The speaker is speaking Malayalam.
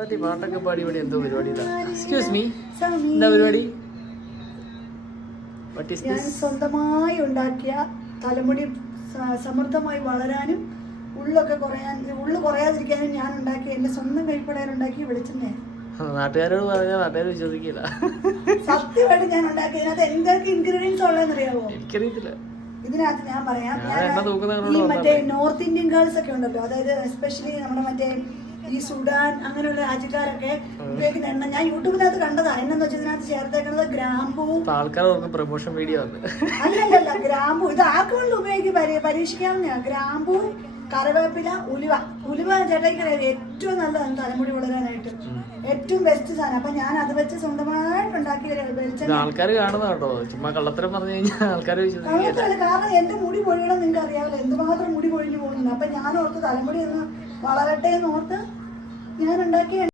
പാട്ടൊക്കെ പാടി ഇവിടെ എന്തോ പരിപാടി. എക്സ്ക്യൂസ് മീ, എന്താ പരിപാടി? ഞാൻ സ്വന്തമായി ഉണ്ടാക്കിയ തലമുടി സമൃദ്ധമായി വളരാനും ഉള്ളു കുറയാതിരിക്കാനും ഞാൻ ഉണ്ടാക്കിയ എന്റെ സ്വന്തം കൈപ്പടയാനുണ്ടാക്കിയ വെളിച്ചെണ്ണ. നാട്ടുകാരോട് പറഞ്ഞാൽ നാട്ടുകാർ വിശ്വസിക്കില്ല. സത്യമായിട്ട് ഞാൻ ഉണ്ടാക്കിയതിനകത്ത് എന്തൊക്കെ ഇൻഗ്രീഡിയൻസ് ഉള്ളതെന്ന് അറിയാമോ? എനിക്കറിയത്തില്ല. ഇതിനകത്ത് ഞാൻ പറയാം. ഈ മറ്റേ നോർത്ത് ഇന്ത്യൻ ഗേൾസ് ഒക്കെ ഉണ്ടല്ലോ, അതായത് എസ്പെഷ്യലി നമ്മുടെ മറ്റേ ഈ സുഡാൻ അങ്ങനെയുള്ള രാജ്യക്കാരൊക്കെ ഉപയോഗിക്കുന്ന എണ്ണ ഞാൻ യൂട്യൂബിനകത്ത് കണ്ടതാ. എന്നു വെച്ചാൽ ഇതിനകത്ത് ചേർത്തേക്കുന്നത് ഗ്രാമ്പൂ. ആൾക്കാർക്ക് പ്രൊമോഷൻ വീഡിയോ അല്ലല്ല, ഗ്രാമ്പൂ. ഇത് ആർക്കുകൊണ്ട് ഉപയോഗിക്കും, പരീക്ഷിക്കാവുന്ന. ഗ്രാമ്പൂ, കറിവേപ്പില, ഉലുവ ചേട്ടായിക്കറിയാം ഏറ്റവും നല്ലതാണ് തലമുടി വളരാനായിട്ട്. ഏറ്റവും ബെസ്റ്റ് സാധനം. അപ്പൊ ഞാൻ അത് വെച്ച് സ്വന്തമായിട്ട് ഉണ്ടാക്കിയ വെളിച്ചെണ്ണ. ആൾക്കാർ കാണുന്നതാട്ടോ, ചുമ്മാ കള്ളത്തരം പറഞ്ഞു കഴിഞ്ഞാൽ ആൾക്കാർ കള്ളത്തരല്ല, കാരണം എന്റെ മുടി പൊഴിയണം നിങ്ങൾക്ക് അറിയാമല്ലോ, എന്തുമാത്രം മുടി പൊഴിഞ്ഞു പോകുന്നുണ്ട്. അപ്പൊ ഞാൻ ഓർത്ത് തലമുടി ഒന്ന് വളരട്ടെ എന്ന് ഓർത്ത് ഞാൻ ഉണ്ടാക്കിയ